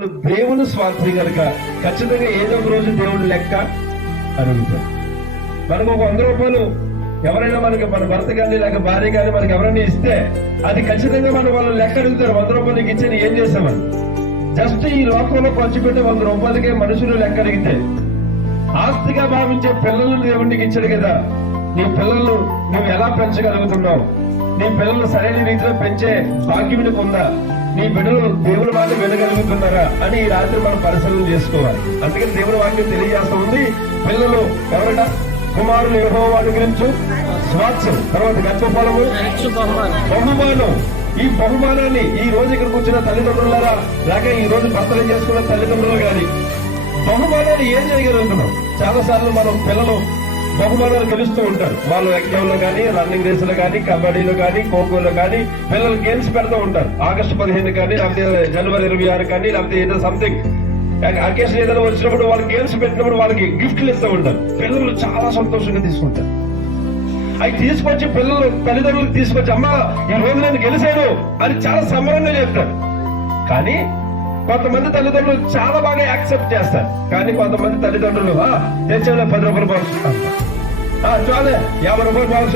దేవుని స్వార్థి కనుక ఖచ్చితంగా ఏదో ఒక రోజు దేవుడు లెక్క అడుగుతాడు. మనకు ఒక 100 రూపాయలు ఎవరైనా మనకి మన భర్త కానీ లేక భార్య కానీ మనకి ఎవరైనా ఇస్తే అది ఖచ్చితంగా మనం వాళ్ళు లెక్క అడుగుతారు. 100 రూపాయలకి ఇచ్చి ఏం చేస్తామని. జస్ట్ ఈ లోకంలో ఖర్చు పెట్టే 100 రూపాయలకే మనుషులు లెక్క అడిగితే ఆస్తిగా భావించే పిల్లలను దేవుడికి ఇచ్చాడు కదా. నీ పిల్లలను నువ్వు ఎలా పెంచగలుగుతున్నావు? నీ పిల్లలు సరైన రీతిలో పెంచే భాగ్యం నీకు ఉందా? నీ బిడ్డలు దేవుని మాట వినగలుగుతున్నారా అని ఈ రాత్రి మనం పరిశీలన చేసుకోవాలి. అందుకని దేవుని వాక్యం తెలియజేస్తా ఉంది. పిల్లలు ఎవరట? కుమారులు యెహోవాను గురించి స్వాస్థ్యం, తర్వాత గర్భఫలము, బహుమానం. ఈ బహుమానాన్ని ఈ రోజు ఇక్కడ కూర్చున్న తల్లిదండ్రులారా, లేక ఈ రోజు భర్తలు చేసుకున్న తల్లిదండ్రులు గాని బహుమానాలు ఏం చేయగలుగుతున్నాం? చాలా సార్లు మనం పిల్లలు బహుమానాలు గెలుస్తూ ఉంటారు. వాళ్ళు ఎగ్జామ్ లో కానీ, రన్నింగ్ రేసులో కానీ, కబడ్డీలో కానీ, ఖోఖోలో కానీ పిల్లలు గేమ్స్ పెడుతూ ఉంటారు. ఆగస్టు 15 కానీ, లేకపోతే జనవరి 26 కానీ, లేకపోతే ఏదో సంథింగ్ అకేషన్ ఏదైనా వచ్చినప్పుడు వాళ్ళు గేమ్స్ పెట్టినప్పుడు వాళ్ళకి గిఫ్ట్లు ఇస్తూ ఉంటారు. పిల్లలు చాలా సంతోషంగా తీసుకుంటారు. అవి తీసుకొచ్చి పిల్లలు తల్లిదండ్రులకు తీసుకొచ్చి, అమ్మా ఈ రోజు నేను గెలిచాను అని చాలా సంబరంగా చెప్తారు. కానీ కొంతమంది తల్లిదండ్రులు చాలా బాగా యాక్సెప్ట్ చేస్తారు. కానీ కొంతమంది తల్లిదండ్రులు తెచ్చేలా 10 రూపాయలు బాక్స్, చాలే 50 రూపాయలు బాక్స్